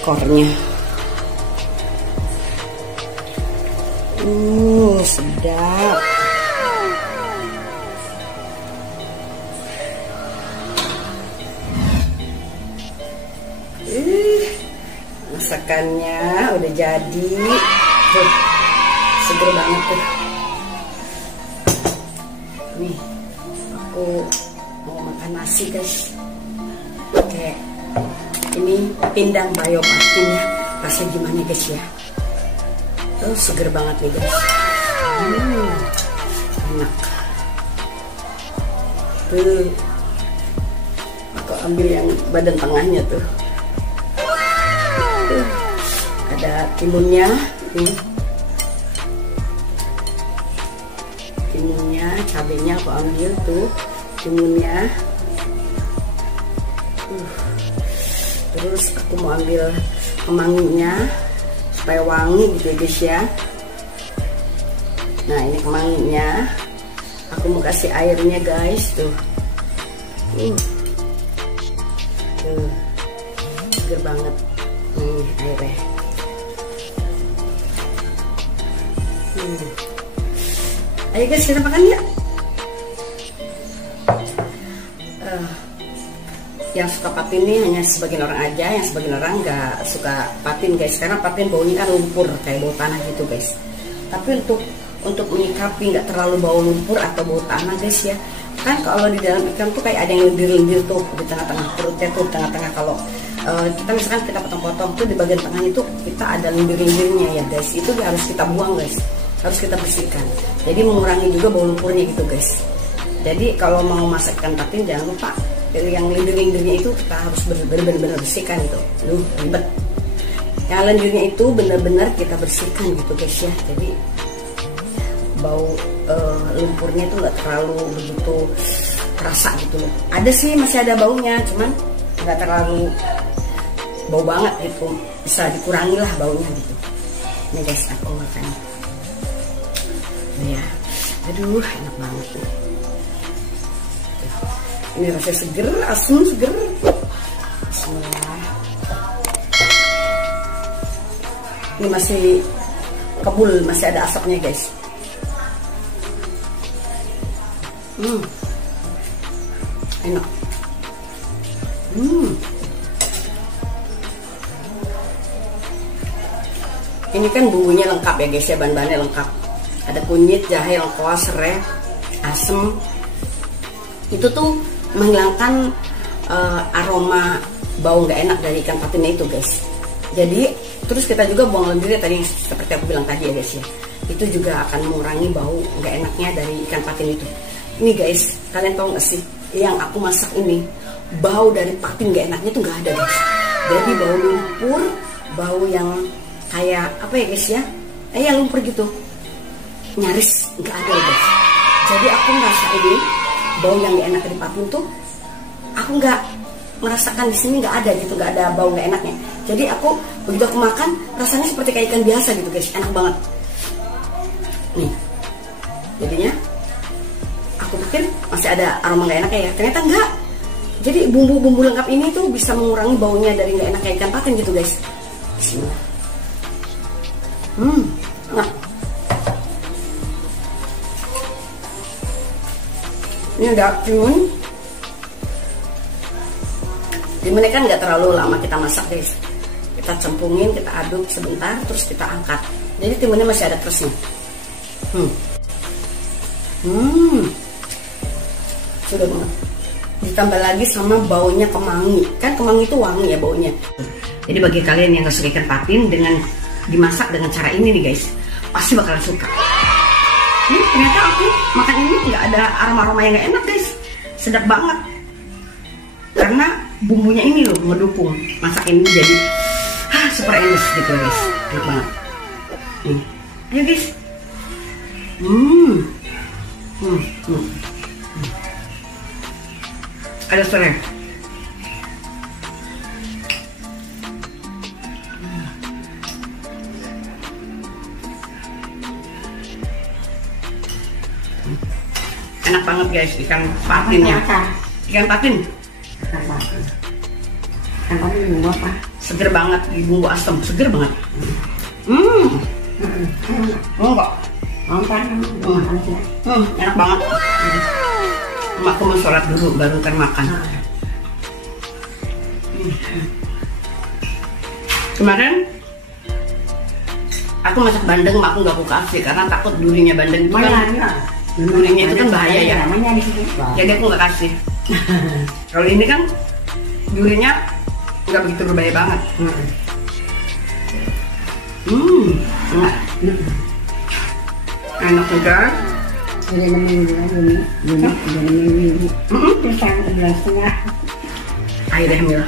ekornya. Sedap. Masakannya udah jadi. Tuh, seger banget tuh. Nih, aku mau makan nasi guys. Oke, ini pindang Bayo Patin ya. Rasanya gimana guys ya? Tuh seger banget nih guys. Enak. Tuh, aku ambil yang badan tengahnya tuh. Tuh, ada timunnya. Nih, timunnya, cabenya aku ambil tuh, timunnya. Terus aku mau ambil kemanginya supaya wangi gitu ya guys ya. Nah ini kemanginya, aku mau kasih airnya guys tuh. Tuh, seger banget nih airnya. Ayo guys kita makan ya. Yang suka patin ini hanya sebagian orang aja, yang sebagian orang nggak suka patin guys, karena patin baunya kan lumpur kayak bau tanah gitu guys. Tapi untuk menyikapi nggak terlalu bau lumpur atau bau tanah guys ya, kan kalau di dalam ikan tuh kayak ada yang lendir-lendir tuh di tengah-tengah perutnya tuh, tengah-tengah kalau kita misalkan kita potong-potong tuh di bagian tengah itu kita ada lendir-lendirnya ya guys, itu harus kita buang guys, harus kita bersihkan. Jadi mengurangi juga bau lumpurnya gitu guys. Jadi kalau mau masak ikan patin jangan lupa yang lendir-lendirnya itu kita harus benar-benar bersihkan gitu. Ribet. Yang lendirnya itu benar-benar kita bersihkan gitu guys ya. Jadi bau lumpurnya itu nggak terlalu begitu terasa gitu loh. Ada sih masih ada baunya, cuman nggak terlalu bau banget gitu. Bisa dikurangi lah baunya gitu. Ini guys aku makan. Ya, aduh enak banget nih. Ini rasanya seger, asam seger. Bismillah. Ini masih kebul, masih ada asapnya guys. Enak. Ini kan bumbunya lengkap ya guys ya, bahan-bahannya lengkap. Ada kunyit, jahe, lengkuas, serai, asem. Itu tuh menghilangkan aroma bau nggak enak dari ikan patinnya itu guys. Jadi terus kita juga buang lendirnya tadi seperti aku bilang tadi ya guys ya. Itu juga akan mengurangi bau nggak enaknya dari ikan patin itu. Ini guys, kalian tahu nggak sih yang aku masak ini bau dari patin nggak enaknya tuh nggak ada guys. Jadi bau lumpur, bau yang kayak apa ya guys ya? Yang lumpur gitu, nyaris nggak ada guys. Jadi aku merasa ini bau yang gak enak di patin tuh aku nggak merasakan di sini, nggak ada gitu, nggak ada bau nggak enaknya. Jadi aku begitu aku makan rasanya seperti kayak ikan biasa gitu guys, enak banget nih. Jadinya aku pikir masih ada aroma nggak enaknya ya, ternyata enggak. Jadi bumbu-bumbu lengkap ini tuh bisa mengurangi baunya dari nggak enak kayak ikan patin gitu guys. Bismillah. Nah, ini udah timun. Timunnya kan nggak terlalu lama kita masak guys. Kita cempungin, kita aduk sebentar, terus kita angkat. Jadi timunnya masih ada terusnya. Sudah banget. Ditambah lagi sama baunya kemangi. Kan kemangi itu wangi ya baunya. Jadi bagi kalian yang nggak suka ikan patin dengan dimasak dengan cara ini nih guys, pasti bakalan suka. Ternyata aku makan ini nggak ada aroma-aroma yang nggak enak guys, sedap banget. Karena bumbunya ini loh ngedukung masak ini jadi super enak gitu guys, enak banget. Ayo guys. Ada serai. Enak banget guys ikan patinnya. Ikan patin. Tambah bumbu apa? Seger banget, bumbu asam, seger banget. Enggak. Enak banget. Aku mau sholat dulu baru kan makan. Kemarin aku masak bandeng, aku nggak aku kasih karena takut durinya bandeng itu kan, durinya itu kan bahaya ya. Jadi aku nggak kasih. Kalau ini kan durinya nggak begitu berbahaya banget. Enak. Enak juga. Udah 6 minggu lagi nih. Udah 6 minggu. Terus sampai 11,5. Air deh Mila.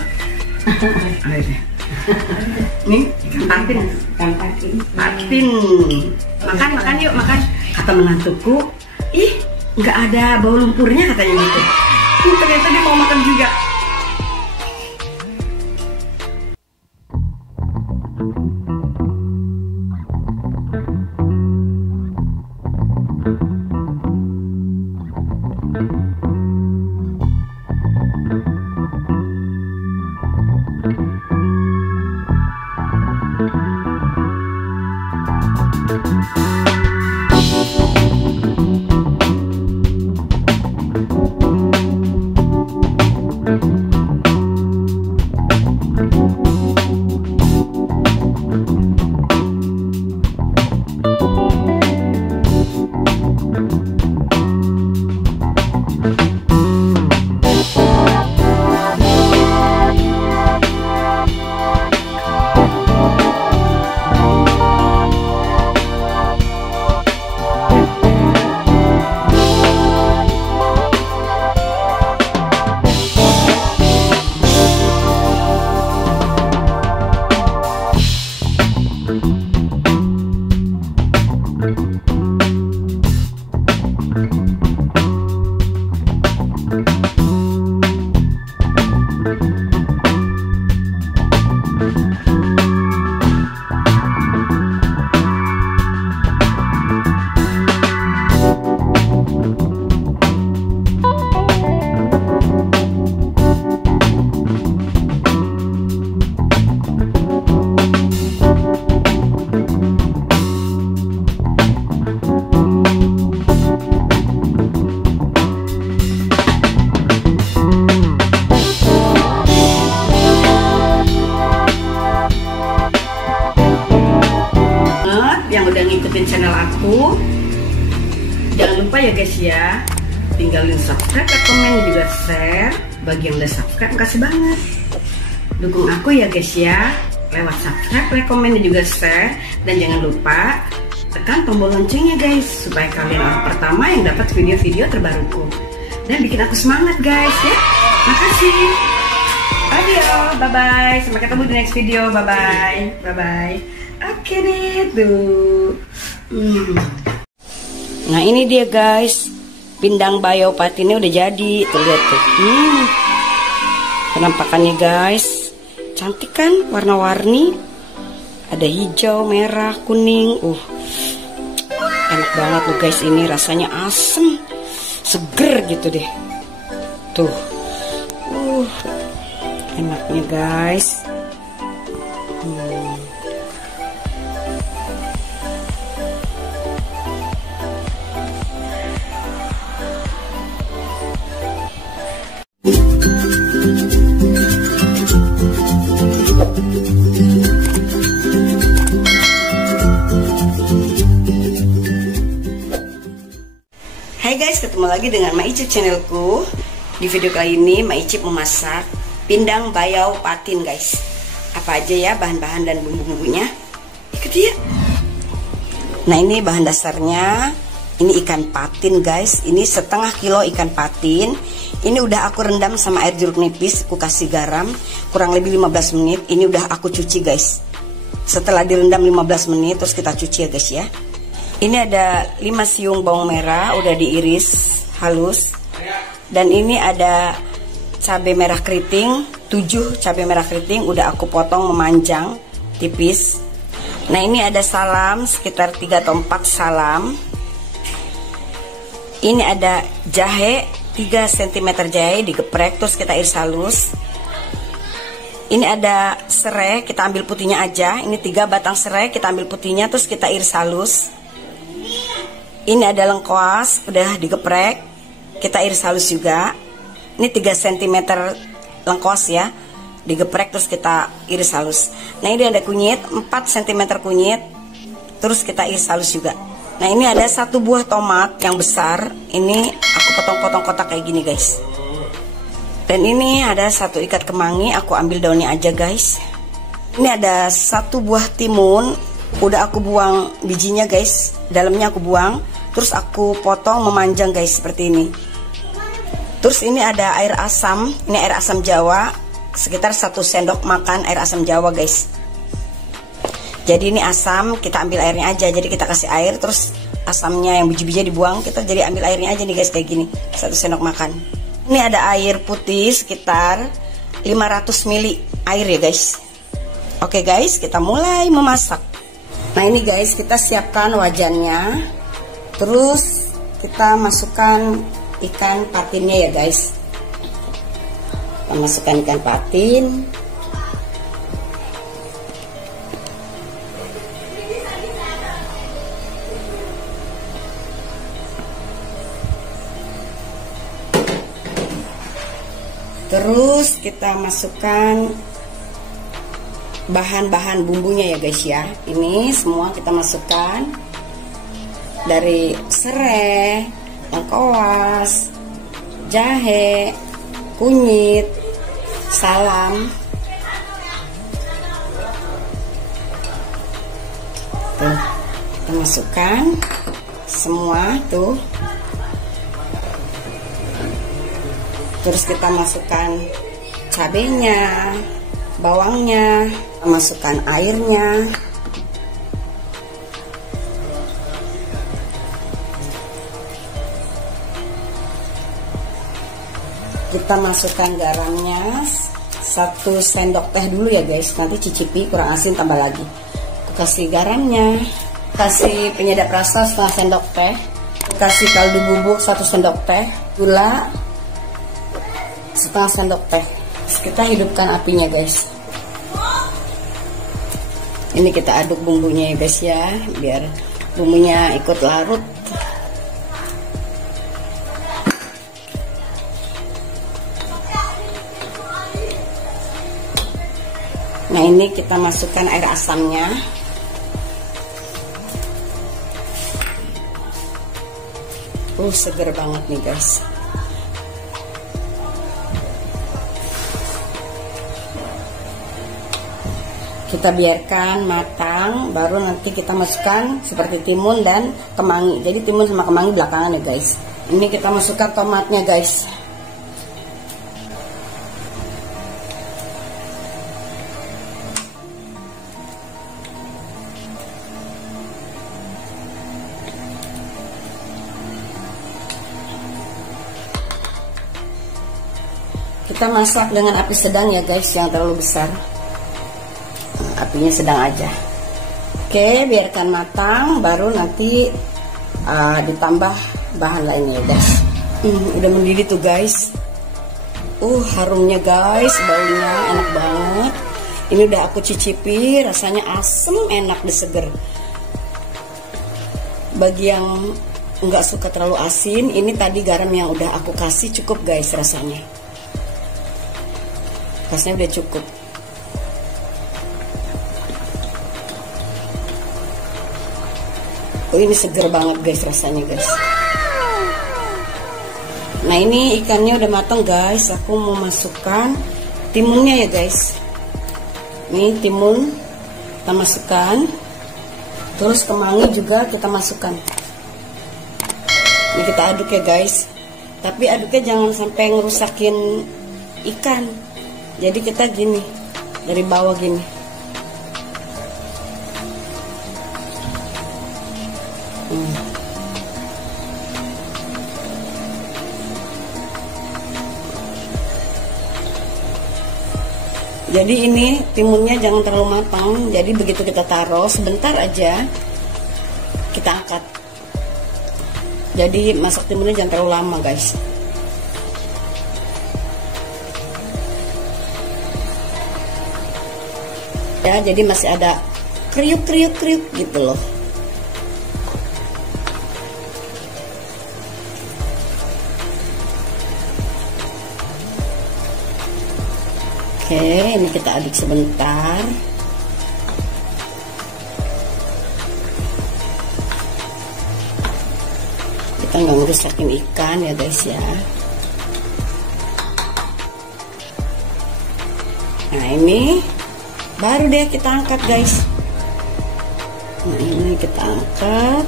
Air deh. Nih, patin. Patin. Makan yuk, makan. Kata menantuku, ih nggak ada bau lumpurnya katanya gitu. Ternyata dia mau makan juga. Yang udah ngikutin channel aku, jangan lupa ya guys ya, tinggalin subscribe, komen, juga share. Bagi yang udah subscribe, makasih banget. Dukung aku ya guys ya, lewat subscribe, komen, dan juga share. Dan jangan lupa tekan tombol loncengnya guys, supaya kalian orang pertama yang dapat video-video terbaruku. Dan bikin aku semangat guys ya. Makasih. Bye bye. Sampai ketemu di next video. Bye bye. Oke deh tuh. Nah ini dia guys, pindang bayau patinnya udah jadi. Tuh lihat tuh. Penampakannya guys, cantik kan, warna-warni. Ada hijau, merah, kuning. Enak banget loh guys, ini rasanya asem, seger gitu deh. Tuh. Enaknya guys. Hai guys, ketemu lagi dengan Ma Icip channelku. Di video kali ini Ma Icip memasak pindang bayau patin guys. Apa aja ya bahan-bahan dan bumbu-bumbunya? Ikuti ya. Nah ini bahan dasarnya. Ini ikan patin guys. Ini setengah kilo ikan patin. Ini udah aku rendam sama air jeruk nipis. Aku kasih garam kurang lebih 15 menit. Ini udah aku cuci guys. Setelah direndam 15 menit terus kita cuci ya guys ya. Ini ada 5 siung bawang merah udah diiris halus. Dan ini ada cabai merah keriting, 7 cabai merah keriting udah aku potong memanjang tipis. Nah ini ada salam sekitar 3 atau 4 salam. Ini ada jahe 3 cm jahe digeprek terus kita iris halus. Ini ada serai, kita ambil putihnya aja. Ini 3 batang serai, kita ambil putihnya terus kita iris halus. Ini ada lengkuas, udah digeprek, kita iris halus juga. Ini 3 cm lengkuas ya, digeprek terus kita iris halus. Nah ini ada kunyit, 4 cm kunyit, terus kita iris halus juga. Nah ini ada 1 buah tomat yang besar, ini aku potong-potong kotak kayak gini guys. Dan ini ada 1 ikat kemangi, aku ambil daunnya aja guys. Ini ada 1 buah timun, udah aku buang bijinya guys, dalamnya aku buang, terus aku potong memanjang guys seperti ini. Terus ini ada air asam, ini air asam Jawa, sekitar 1 sendok makan air asam Jawa guys. Jadi ini asam, kita ambil airnya aja, jadi kita kasih air, terus asamnya yang biji-bijinya dibuang, kita jadi ambil airnya aja nih guys kayak gini, 1 sendok makan. Ini ada air putih sekitar 500 ml air ya guys. Oke guys, kita mulai memasak. Nah ini guys, kita siapkan wajannya, terus kita masukkan ikan patinnya ya guys. Kita masukkan ikan patin. Terus kita masukkan bahan-bahan bumbunya ya guys ya. Ini semua kita masukkan, dari serai, lengkuas, jahe, kunyit, salam. Tuh, kita masukkan semua tuh. Terus kita masukkan cabenya, bawangnya, masukkan airnya. Kita masukkan garamnya 1 sendok teh dulu ya guys, nanti cicipi kurang asin tambah lagi. Kasih garamnya, kasih penyedap rasa 1/2 sendok teh, kasih kaldu bubuk 1 sendok teh, gula 1/2 sendok teh. Terus kita hidupkan apinya guys. Ini kita aduk bumbunya ya guys ya, biar bumbunya ikut larut. Nah ini kita masukkan air asamnya. Seger banget nih guys. Kita biarkan matang, baru nanti kita masukkan seperti timun dan kemangi. Jadi timun sama kemangi belakangan ya guys. Ini kita masukkan tomatnya guys. Kita masak dengan api sedang ya guys, jangan terlalu besar. Apinya sedang aja. Oke, biarkan matang, baru nanti ditambah bahan lainnya ya guys. Udah mendidih tuh guys. Harumnya guys, baunya enak banget. Ini udah aku cicipi, rasanya asem, enak, diseger. Bagi yang nggak suka terlalu asin, ini tadi garam yang udah aku kasih cukup guys rasanya. Rasanya udah cukup. Ini seger banget guys rasanya guys. Nah ini ikannya udah matang guys. Aku mau masukkan timunnya ya guys. Ini timun kita masukkan. Terus kemangi juga kita masukkan. Ini kita aduk ya guys. Tapi aduknya jangan sampai ngerusakin ikan. Jadi kita gini, dari bawah gini. Jadi ini timunnya jangan terlalu matang. Jadi begitu kita taruh sebentar aja kita angkat. Jadi masak timunnya jangan terlalu lama guys. Ya, jadi masih ada kriuk gitu loh. Oke, ini kita aduk sebentar. Kita nggak ngerusakin ikan ya guys ya. Nah ini baru deh kita angkat guys. Nah ini kita angkat.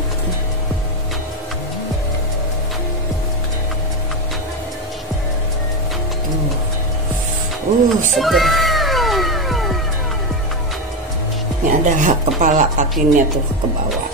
Seger. Ini ada kepala patinnya tuh ke bawah.